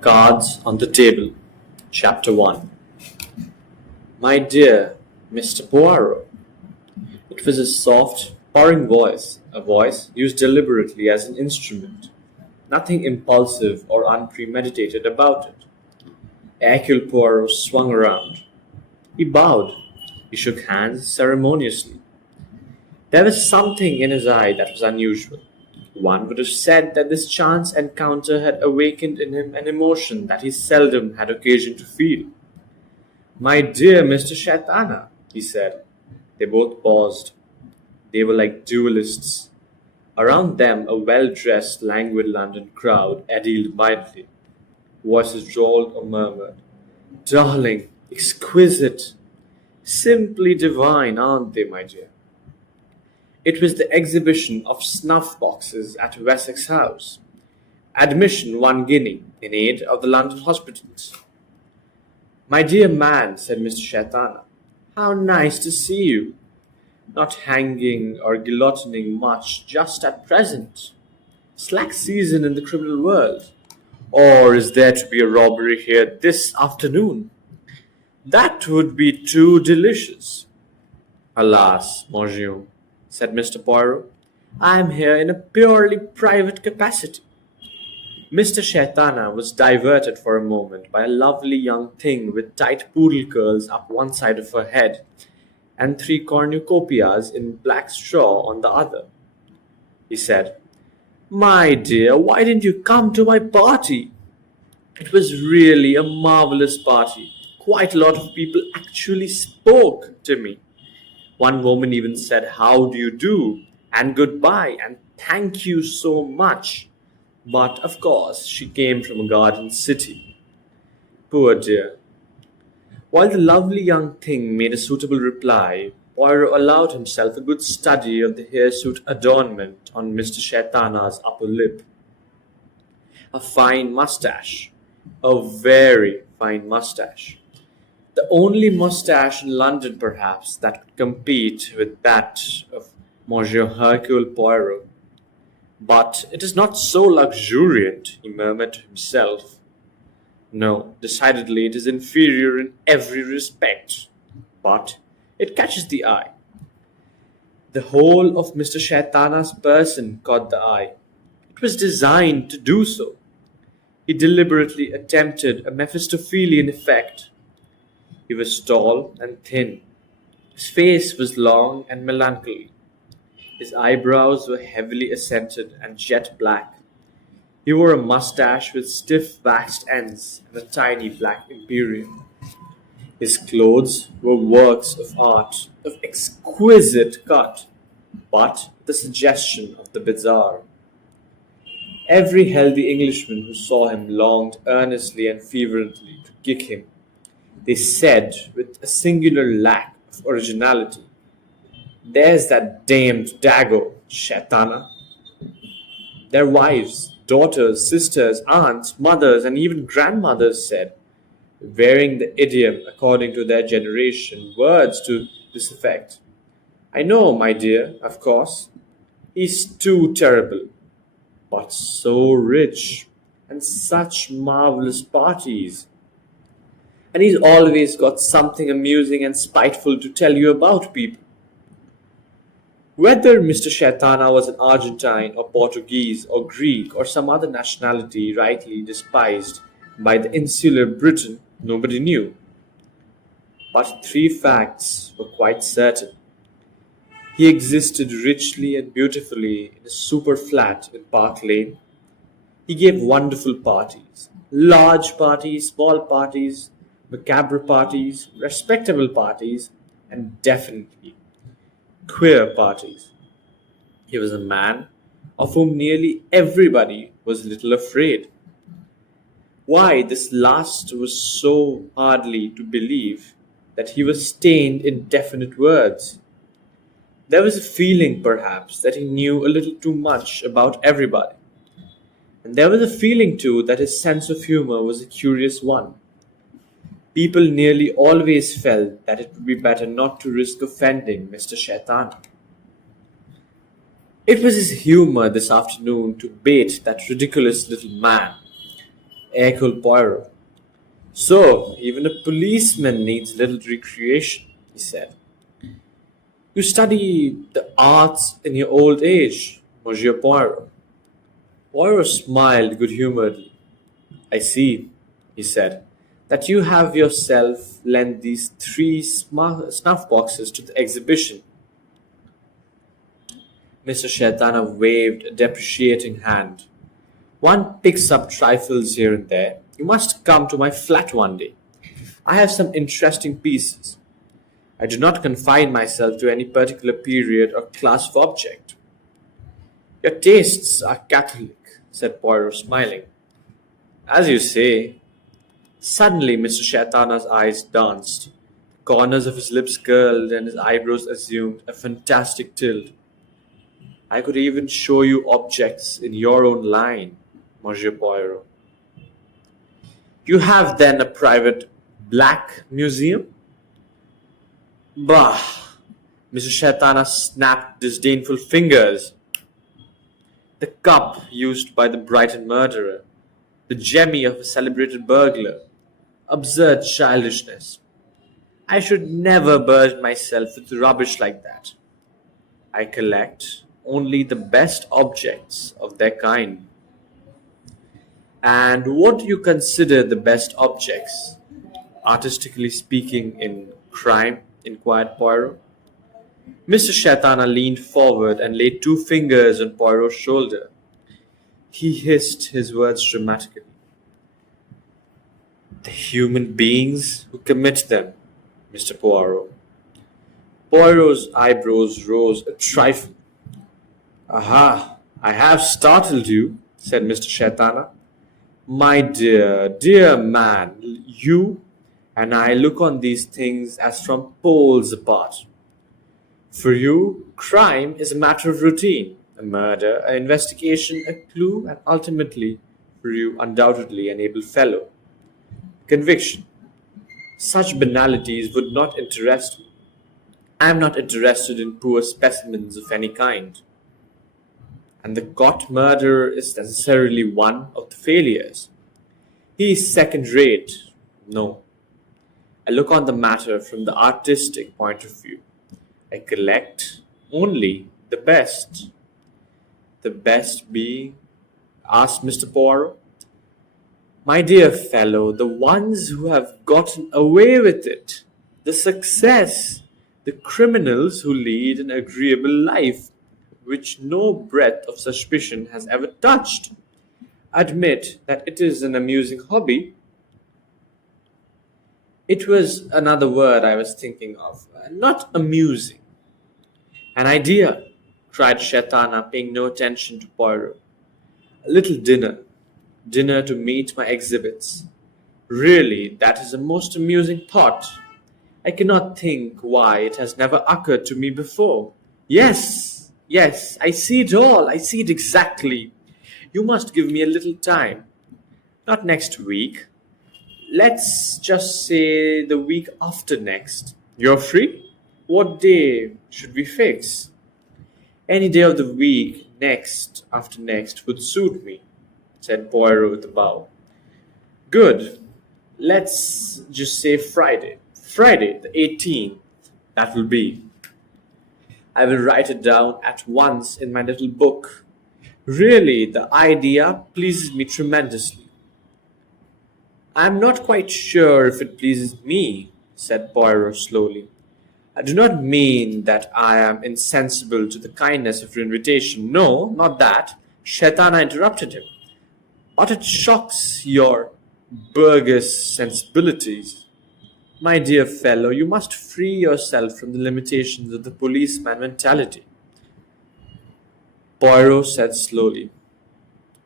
Cards on the Table, Chapter 1. My dear Mr. Poirot. It was a soft, purring voice, a voice used deliberately as an instrument. Nothing impulsive or unpremeditated about it. Hercule Poirot swung around. He bowed. He shook hands ceremoniously. There was something in his eye that was unusual. One would have said that this chance encounter had awakened in him an emotion that he seldom had occasion to feel. My dear Mr. Shaitana, he said. They both paused. They were like duelists. Around them, a well-dressed, languid London crowd eddied mildly. Voices drawled or murmured. Darling, exquisite, simply divine, aren't they, my dear? It was the exhibition of snuff boxes at Wessex House. Admission 1 guinea in aid of the London hospitals. My dear man, said Mr. Shaitana, how nice to see you. Not hanging or guillotining much just at present. Slack season in the criminal world. Or is there to be a robbery here this afternoon? That would be too delicious. Alas, Monsieur, said Mr. Poirot, I am here in a purely private capacity. Mr. Shaitana was diverted for a moment by a lovely young thing with tight poodle curls up one side of her head and 3 cornucopias in black straw on the other. He said, My dear, why didn't you come to my party? It was really a marvelous party. Quite a lot of people actually spoke to me. One woman even said, How do you do? And goodbye, and thank you so much. But, of course, she came from a garden city. Poor dear. While the lovely young thing made a suitable reply, Poirot allowed himself a good study of the hirsute adornment on Mr. Shaitana's upper lip. A fine moustache. A very fine moustache. The only moustache in London, perhaps, that could compete with that of Monsieur Hercule Poirot. But it is not so luxuriant, he murmured to himself. No, decidedly it is inferior in every respect. But it catches the eye. The whole of Mr. Shaitana's person caught the eye. It was designed to do so. He deliberately attempted a Mephistophelian effect. He was tall and thin. His face was long and melancholy. His eyebrows were heavily accented and jet black. He wore a moustache with stiff waxed ends and a tiny black imperium. His clothes were works of art, of exquisite cut, but the suggestion of the bizarre. Every healthy Englishman who saw him longed earnestly and fervently to kick him. They said, with a singular lack of originality, There's that damned Dago, Shaitana. Their wives, daughters, sisters, aunts, mothers, and even grandmothers said, varying the idiom according to their generation, words to this effect. I know, my dear, of course. He's too terrible, but so rich, and such marvelous parties. And he's always got something amusing and spiteful to tell you about people. Whether Mr. Shaitana was an Argentine or Portuguese or Greek or some other nationality rightly despised by the insular Briton, nobody knew. But 3 facts were quite certain. He existed richly and beautifully in a super flat in Park Lane. He gave wonderful parties, large parties, small parties, macabre parties, respectable parties, and definitely queer parties. He was a man of whom nearly everybody was a little afraid. Why, this last was so hardly to believe that he was stained in definite words. There was a feeling, perhaps, that he knew a little too much about everybody. And there was a feeling, too, that his sense of humor was a curious one. People nearly always felt that it would be better not to risk offending Mr. Shaitana. It was his humor this afternoon to bait that ridiculous little man, Hercule Poirot. So, even a policeman needs little recreation, he said. You study the arts in your old age, Monsieur Poirot. Poirot smiled good humoredly. I see, he said, that you have yourself lent these three snuff boxes to the exhibition. Mr. Shaitana waved a deprecating hand. One picks up trifles here and there. You must come to my flat one day. I have some interesting pieces. I do not confine myself to any particular period or class of object. Your tastes are Catholic, said Poirot, smiling. As you say. Suddenly, Mr. Shaitana's eyes danced. The corners of his lips curled and his eyebrows assumed a fantastic tilt. I could even show you objects in your own line, Monsieur Poirot. You have then a private black museum? Bah! Mr. Shaitana snapped disdainful fingers. The cup used by the Brighton murderer, the jemmy of a celebrated burglar. Absurd childishness. I should never burden myself with rubbish like that. I collect only the best objects of their kind. And what do you consider the best objects, artistically speaking, in crime? Inquired Poirot. Mr. Shaitana leaned forward and laid two fingers on Poirot's shoulder. He hissed his words dramatically. The human beings who commit them, Mr. Poirot. Poirot's eyebrows rose a trifle. Aha, I have startled you, said Mr. Shaitana. My dear, dear man, you and I look on these things as from poles apart. For you, crime is a matter of routine, a murder, an investigation, a clue, and ultimately, for you, undoubtedly an able fellow, conviction. Such banalities would not interest me. I am not interested in poor specimens of any kind. And the caught murderer is necessarily one of the failures. He is second rate. No. I look on the matter from the artistic point of view. I collect only the best. The best being? Asked Mr. Poirot. My dear fellow, the ones who have gotten away with it, the success, the criminals who lead an agreeable life, which no breath of suspicion has ever touched. Admit that it is an amusing hobby. It was another word I was thinking of, not amusing. An idea, cried Shaitana, paying no attention to Poirot. A little dinner. Dinner to meet my exhibits. Really, that is a most amusing thought. I cannot think why it has never occurred to me before. Yes, yes, I see it all. I see it exactly. You must give me a little time. Not next week. Let's just say the week after next. You're free? What day should we fix? Any day of the week, next after next, would suit me, said Poirot with a bow. Good. Let's just say Friday. Friday, the 18th. That will be. I will write it down at once in my little book. Really, the idea pleases me tremendously. I am not quite sure if it pleases me, said Poirot slowly. I do not mean that I am insensible to the kindness of your invitation. No, not that. Shaitana interrupted him. But it shocks your burgess sensibilities. My dear fellow, you must free yourself from the limitations of the policeman mentality. Poirot said slowly,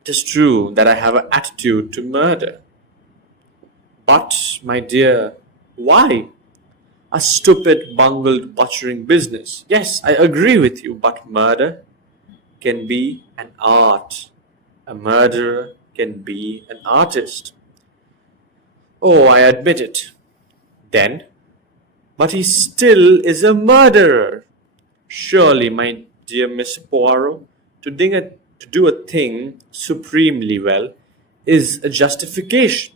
It is true that I have an attitude to murder. But, my dear, why? A stupid, bungled, butchering business. Yes, I agree with you, but murder can be an art. A murderer can be an artist. Oh, I admit it. Then, but he still is a murderer. Surely, my dear Miss Poirot, to do a thing supremely well is a justification.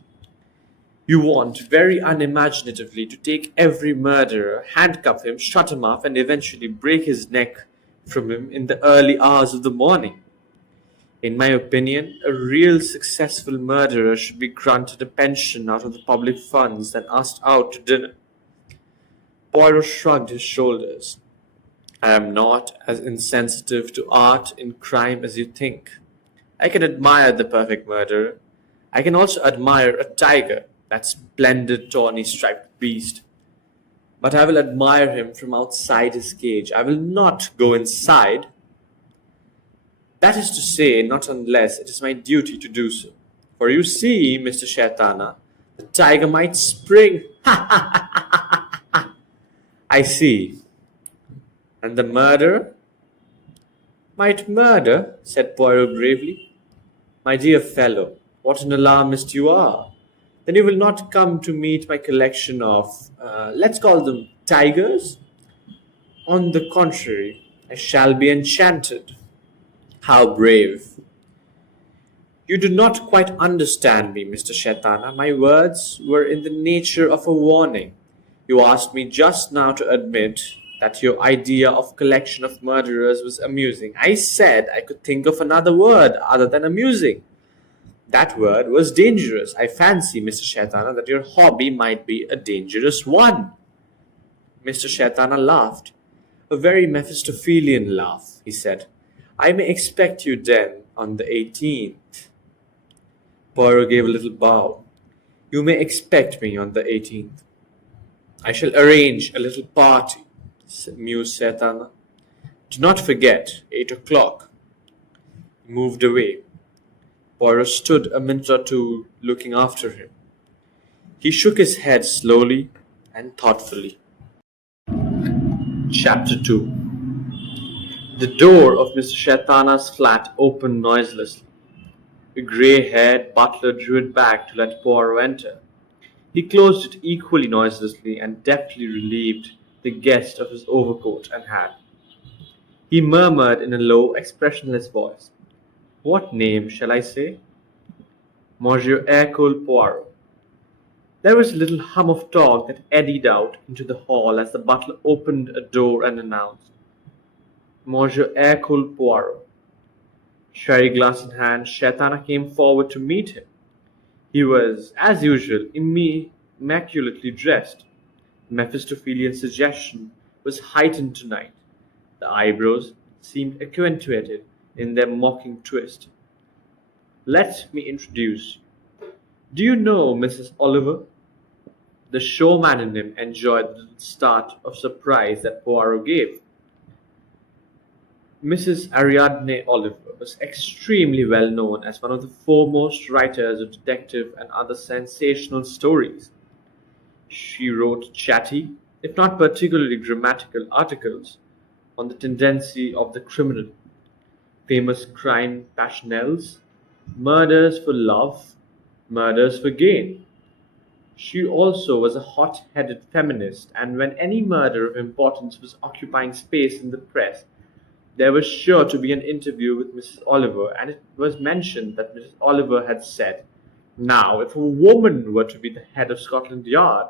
You want very unimaginatively to take every murderer, handcuff him, shut him up, and eventually break his neck from him in the early hours of the morning. In my opinion, a real successful murderer should be granted a pension out of the public funds and asked out to dinner. Poirot shrugged his shoulders. I am not as insensitive to art in crime as you think. I can admire the perfect murderer. I can also admire a tiger, that splendid tawny striped beast. But I will admire him from outside his cage. I will not go inside. That is to say, not unless it is my duty to do so. For you see, Mr. Shaitana, the tiger might spring. I see. And the murderer might murder, said Poirot gravely. My dear fellow, what an alarmist you are. Then you will not come to meet my collection of, let's call them tigers? On the contrary, I shall be enchanted. How brave. You do not quite understand me, Mr. Shaitana. My words were in the nature of a warning. You asked me just now to admit that your idea of collection of murderers was amusing. I said I could think of another word other than amusing. That word was dangerous. I fancy, Mr. Shaitana, that your hobby might be a dangerous one. Mr. Shaitana laughed. A very Mephistophelian laugh, he said. I may expect you then on the 18th. Poirot gave a little bow. You may expect me on the 18th. I shall arrange a little party, mused Shaitana. Do not forget, 8 o'clock. He moved away. Poirot stood a minute or two looking after him. He shook his head slowly and thoughtfully. Chapter 2. The door of Mr. Shaitana's flat opened noiselessly. The grey-haired butler drew it back to let Poirot enter. He closed it equally noiselessly and deftly relieved the guest of his overcoat and hat. He murmured in a low, expressionless voice, What name shall I say? Monsieur Hercule Poirot. There was a little hum of talk that eddied out into the hall as the butler opened a door and announced, Monsieur Hercule Poirot. Sherry glass in hand, Shaitana came forward to meet him. He was, as usual, immaculately dressed. The Mephistophelian suggestion was heightened tonight. The eyebrows seemed accentuated in their mocking twist. Let me introduce you. Do you know Mrs. Oliver? The showman in him enjoyed the little start of surprise that Poirot gave. Mrs. Ariadne Oliver was extremely well known as one of the foremost writers of detective and other sensational stories. She wrote chatty, if not particularly grammatical, articles on the tendency of the criminal, famous crime passionels, murders for love, murders for gain. She also was a hot-headed feminist, and when any murder of importance was occupying space in the press, there was sure to be an interview with Mrs. Oliver, and it was mentioned that Mrs. Oliver had said, Now, if a woman were to be the head of Scotland Yard,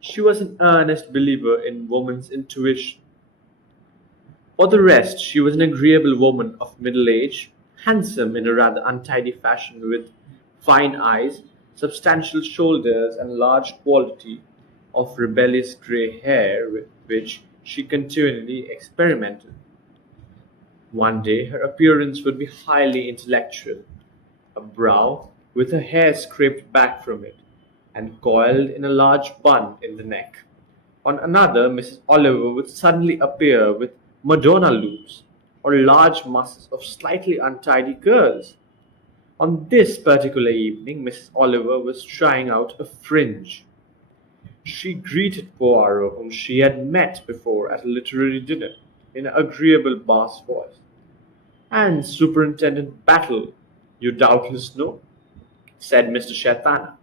she was an earnest believer in woman's intuition. For the rest, she was an agreeable woman of middle age, handsome in a rather untidy fashion, with fine eyes, substantial shoulders, and large quantity of rebellious grey hair with which she continually experimented. One day her appearance would be highly intellectual, a brow with her hair scraped back from it, and coiled in a large bun in the neck. On another, Mrs. Oliver would suddenly appear with Madonna loops, or large masses of slightly untidy curls. On this particular evening, Mrs. Oliver was trying out a fringe. She greeted Poirot, whom she had met before at a literary dinner, in an agreeable bass voice. And Superintendent Battle, you doubtless know, said Mr. Shaitana.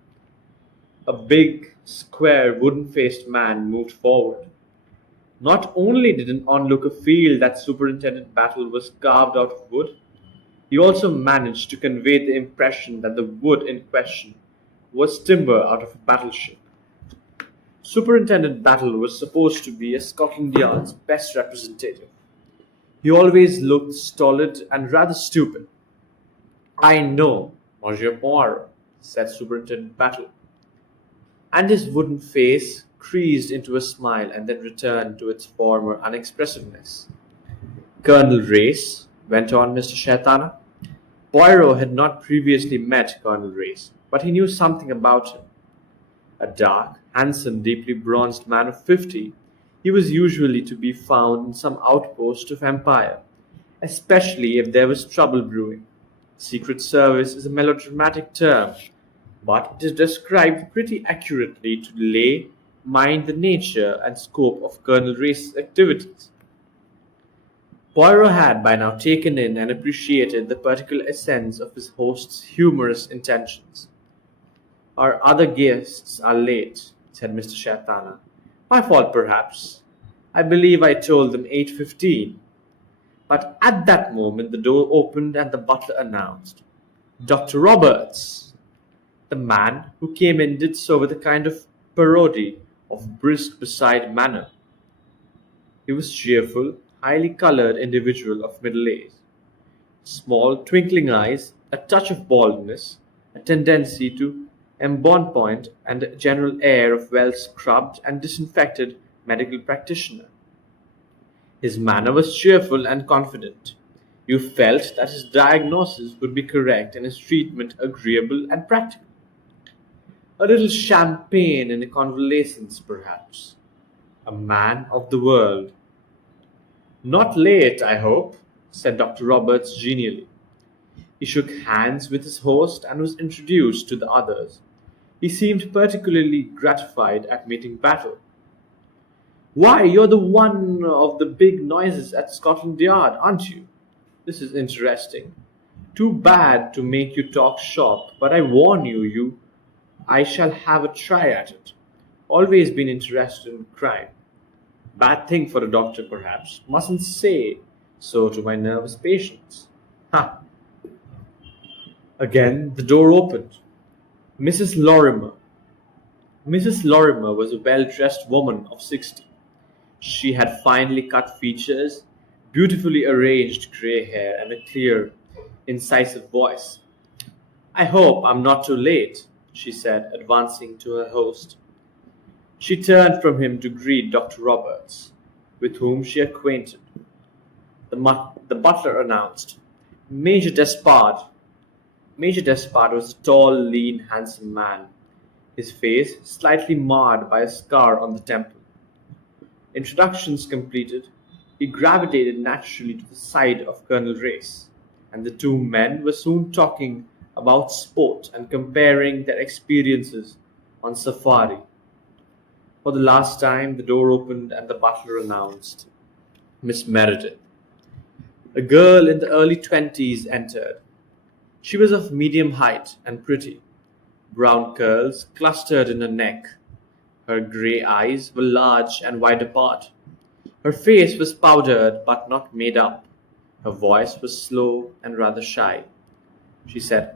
A big, square, wooden-faced man moved forward. Not only did an onlooker feel that Superintendent Battle was carved out of wood, He also managed to convey the impression that the wood in question was timber out of a battleship. Superintendent Battle was supposed to be a Scotland Yard's best representative. He always looked stolid and rather stupid. I know, Monsieur Poirot, said Superintendent Battle, and his wooden face creased into a smile and then returned to its former unexpressiveness. Colonel Race, went on Mr. Shaitana. Poirot had not previously met Colonel Race, but he knew something about him. A dark, handsome, deeply bronzed man of 50, he was usually to be found in some outpost of empire, especially if there was trouble brewing. Secret Service is a melodramatic term, but it is described pretty accurately to lay mind the nature and scope of Colonel Race's activities. Poirot had by now taken in and appreciated the particular essence of his host's humorous intentions. Our other guests are late, said Mr. Shaitana. My fault, perhaps. I believe I told them 8:15. But at that moment the door opened and the butler announced, Dr. Roberts. The man who came in did so with a kind of parody of brisk beside manner. He was cheerful, highly colored individual of middle age. Small, twinkling eyes, a touch of baldness, a tendency to embonpoint, and a general air of well scrubbed and disinfected medical practitioner. His manner was cheerful and confident. You felt that his diagnosis would be correct and his treatment agreeable and practical. A little champagne in a convalescence, perhaps. A man of the world. Not late, I hope, said Dr. Roberts genially. He shook hands with his host and was introduced to the others. He seemed particularly gratified at meeting Battle. Why, you're the one of the big noises at Scotland Yard, aren't you? This is interesting. Too bad to make you talk shop, but I warn you, I shall have a try at it. Always been interested in crime. Bad thing for a doctor, perhaps. Mustn't say so to my nervous patients. Ha! Again the door opened. Mrs. Lorimer. Mrs. Lorimer was a well-dressed woman of 60. She had finely cut features, beautifully arranged grey hair, and a clear, incisive voice. I hope I'm not too late, she said, advancing to her host. She turned from him to greet Dr. Roberts, with whom she acquainted. The butler announced, Major Despard. Major Despard was a tall, lean, handsome man, his face slightly marred by a scar on the temple. Introductions completed, he gravitated naturally to the side of Colonel Race, and the two men were soon talking about sport and comparing their experiences on safari. For the last time, the door opened and the butler announced, Miss Meredith. A girl in the early 20s entered. She was of medium height and pretty. Brown curls clustered in her neck. Her grey eyes were large and wide apart. Her face was powdered but not made up. Her voice was slow and rather shy. She said,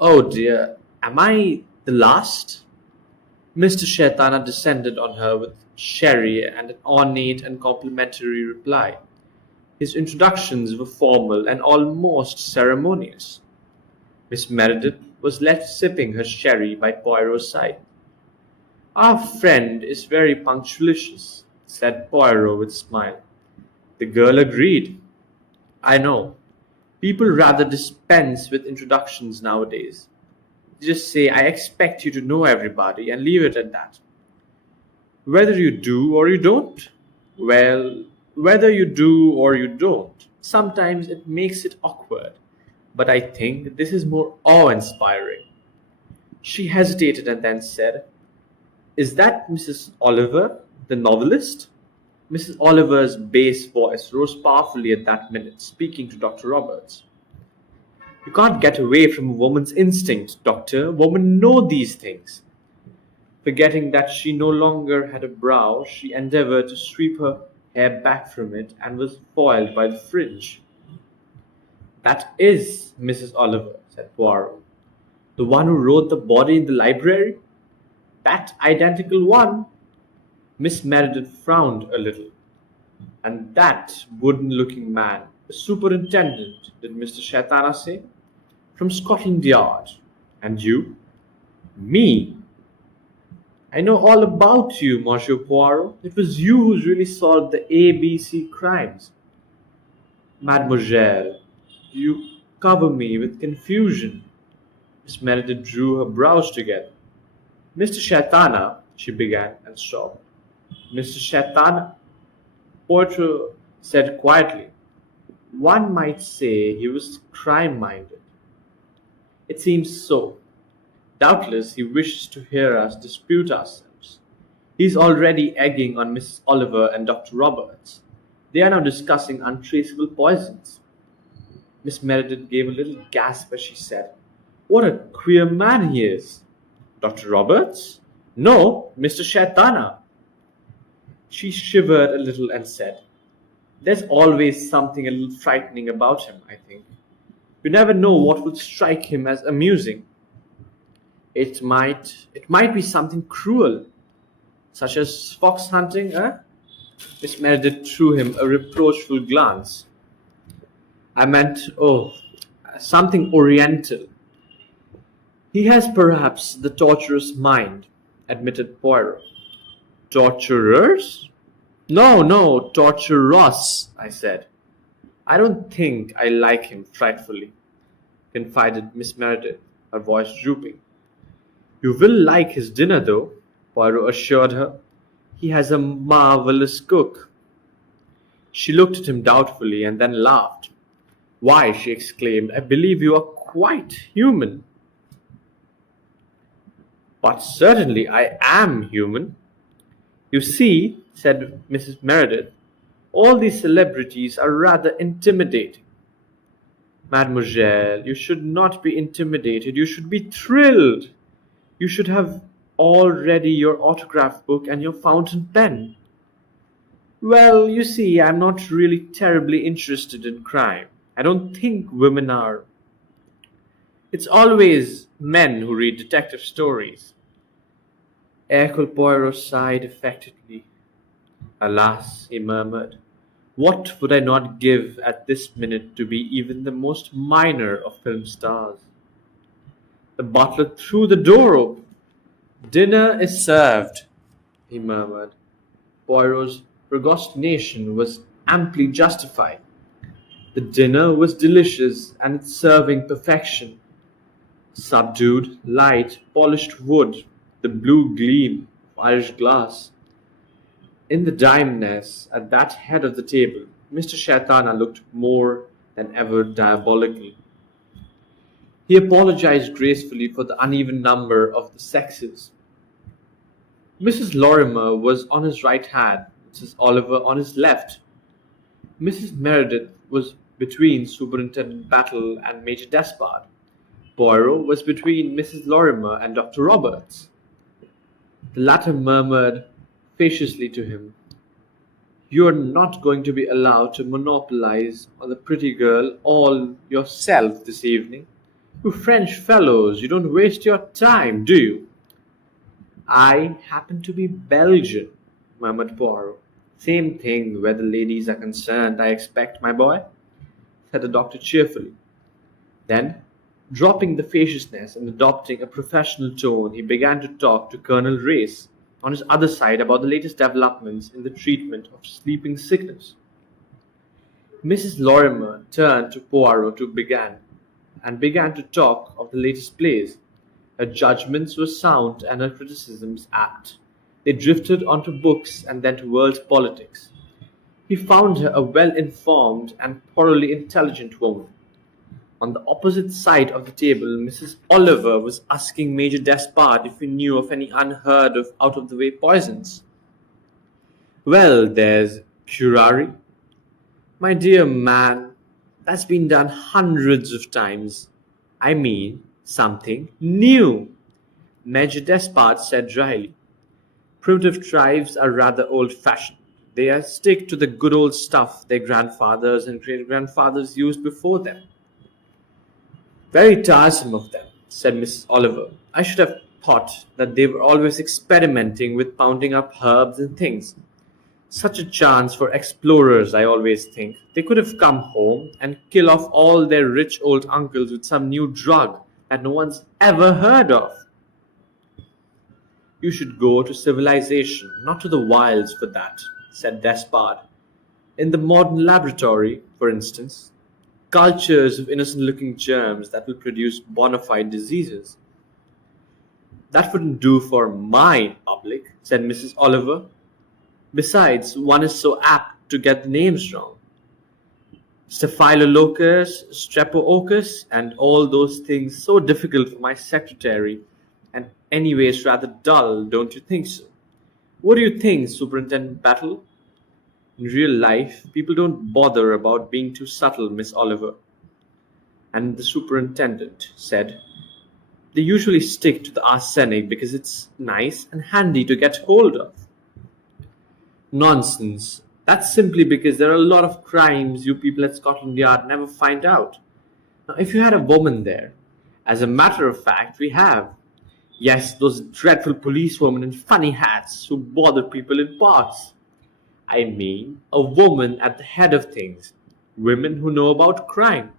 Oh dear, am I the last? Mr. Shaitana descended on her with sherry and an ornate and complimentary reply. His introductions were formal and almost ceremonious. Miss Meredith was left sipping her sherry by Poirot's side. Our friend is very punctilious, said Poirot with a smile. The girl agreed. I know. People rather dispense with introductions nowadays. They just say, I expect you to know everybody and leave it at that. Whether you do or you don't? Well, whether you do or you don't, sometimes it makes it awkward. But I think this is more awe-inspiring. She hesitated and then said, Is that Mrs. Oliver, the novelist? Mrs. Oliver's bass voice rose powerfully at that minute, speaking to Dr. Roberts. You can't get away from a woman's instinct, Doctor. Women know these things. Forgetting that she no longer had a brow, she endeavored to sweep her hair back from it and was foiled by the fringe. That is Mrs. Oliver, said Poirot. The one who wrote the body in the library? That identical one? Miss Meredith frowned a little. And that wooden-looking man, the superintendent, did Mr. Shaitana say? From Scotland Yard. And you? Me? I know all about you, Monsieur Poirot. It was you who really solved the ABC crimes. Mademoiselle, you cover me with confusion. Miss Meredith drew her brows together. Mr. Shaitana, she began and stopped. Mr. Shaitana, Poirot said quietly. One might say he was crime-minded. It seems so. Doubtless he wishes to hear us dispute ourselves. He is already egging on Mrs. Oliver and Dr. Roberts. They are now discussing untraceable poisons. Miss Meredith gave a little gasp as she said, What a queer man he is! Dr. Roberts? No, Mr. Shaitana. She shivered a little and said, There's always something a little frightening about him, I think. You never know what will strike him as amusing. It might be something cruel, such as fox hunting, eh? Miss Meredith threw him a reproachful glance. I meant, something oriental. He has perhaps the torturous mind, admitted Poirot. Torturers? No, no, torturos, I said. I don't think I like him frightfully, confided Miss Meredith, her voice drooping. You will like his dinner, though, Poirot assured her. He has a marvellous cook. She looked at him doubtfully and then laughed. Why, she exclaimed, I believe you are quite human. But certainly I am human. You see, said Mrs. Meredith, all these celebrities are rather intimidating. Mademoiselle, you should not be intimidated. You should be thrilled. You should have already your autograph book and your fountain pen. Well, you see, I'm not really terribly interested in crime. I don't think women are. It's always men who read detective stories. Hercule Poirot sighed affectedly. Alas, he murmured, what would I not give at this minute to be even the most minor of film stars? The butler threw the door open. Dinner is served, he murmured. Poirot's procrastination was amply justified. The dinner was delicious and its serving perfection. Subdued, light, polished wood, the blue gleam of Irish glass. In the dimness at that head of the table, Mr. Shaitana looked more than ever diabolical. He apologized gracefully for the uneven number of the sexes. Mrs. Lorimer was on his right hand, Mrs. Oliver on his left. Mrs. Meredith was between Superintendent Battle and Major Despard. Poirot was between Mrs. Lorimer and Dr. Roberts. The latter murmured facetiously to him, You are not going to be allowed to monopolize on the pretty girl all yourself this evening. You French fellows, you don't waste your time, do you? I happen to be Belgian, murmured Poirot. Same thing where the ladies are concerned, I expect, my boy, said the doctor cheerfully. Then, dropping the facetiousness and adopting a professional tone, he began to talk to Colonel Race on his other side about the latest developments in the treatment of sleeping sickness. Mrs. Lorimer turned to Poirot began to talk of the latest plays. Her judgments were sound and her criticisms apt. They drifted onto books and then to world politics. He found her a well-informed and thoroughly intelligent woman. On the opposite side of the table, Mrs. Oliver was asking Major Despard if he knew of any unheard of out-of-the-way poisons. Well, there's curare. My dear man, that's been done hundreds of times. I mean, something new, Major Despard said dryly. Primitive tribes are rather old-fashioned. They stick to the good old stuff their grandfathers and great-grandfathers used before them. Very tiresome of them, said Mrs. Oliver. I should have thought that they were always experimenting with pounding up herbs and things. Such a chance for explorers, I always think. They could have come home and kill off all their rich old uncles with some new drug that no one's ever heard of. You should go to civilization, not to the wilds for that, said Despard. In the modern laboratory, for instance, cultures of innocent looking germs that will produce bona fide diseases. That wouldn't do for my public, said Mrs. Oliver. Besides, one is so apt to get the names wrong. Staphylococcus, streptococcus, and all those things so difficult for my secretary, and anyways rather dull, don't you think so? What do you think, Superintendent Battle? In real life, people don't bother about being too subtle, Miss Oliver. And the superintendent said, they usually stick to the arsenic because it's nice and handy to get hold of. Nonsense. That's simply because there are a lot of crimes you people at Scotland Yard never find out. Now, if you had a woman there, as a matter of fact, we have. Yes, those dreadful policewomen in funny hats who bother people in parks. I mean, a woman at the head of things. Women who know about crime.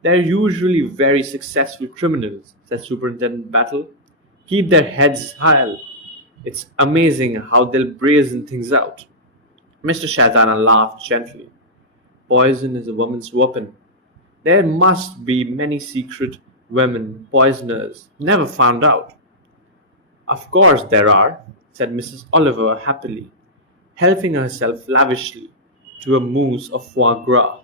They're usually very successful criminals, said Superintendent Battle. Keep their heads high. It's amazing how they'll brazen things out. Mr. Shatana laughed gently. Poison is a woman's weapon. There must be many secret women poisoners never found out. Of course there are, said Mrs. Oliver happily, helping herself lavishly to a mousse of foie gras.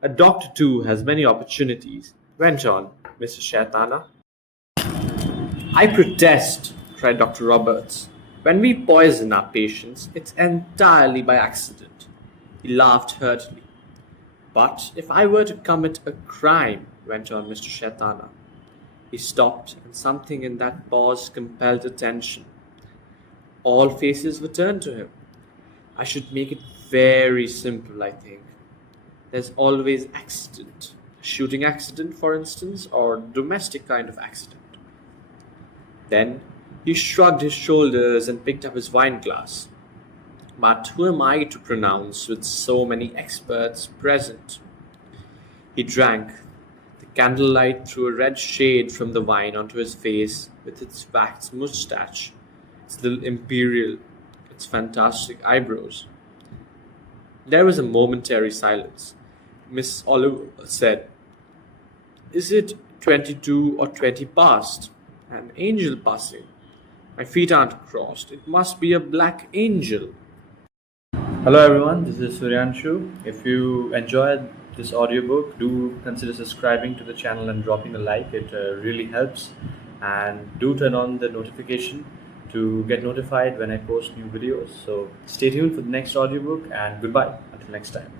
A doctor, too, has many opportunities, went on Mr. Shatana. I protest, cried Dr. Roberts. When we poison our patients, it's entirely by accident. He laughed heartily. But if I were to commit a crime, went on Mr. Shatana. He stopped, and something in that pause compelled attention. All faces were turned to him. I should make it very simple, I think. There's always accident. A shooting accident, for instance, or domestic kind of accident. Then he shrugged his shoulders and picked up his wine glass. But who am I to pronounce with so many experts present? He drank. The candlelight threw a red shade from the wine onto his face with its waxed moustache, its little imperial, its fantastic eyebrows. There was a momentary silence. Miss Oliver said, Is it 22 or 20 past? An angel passing. My feet aren't crossed. It must be a black angel. Hello everyone, this is Suryanshu. If you enjoyed this audiobook, do consider subscribing to the channel and dropping a like. It really helps. And do turn on the notification to get notified when I post new videos. So stay tuned for the next audiobook and goodbye until next time.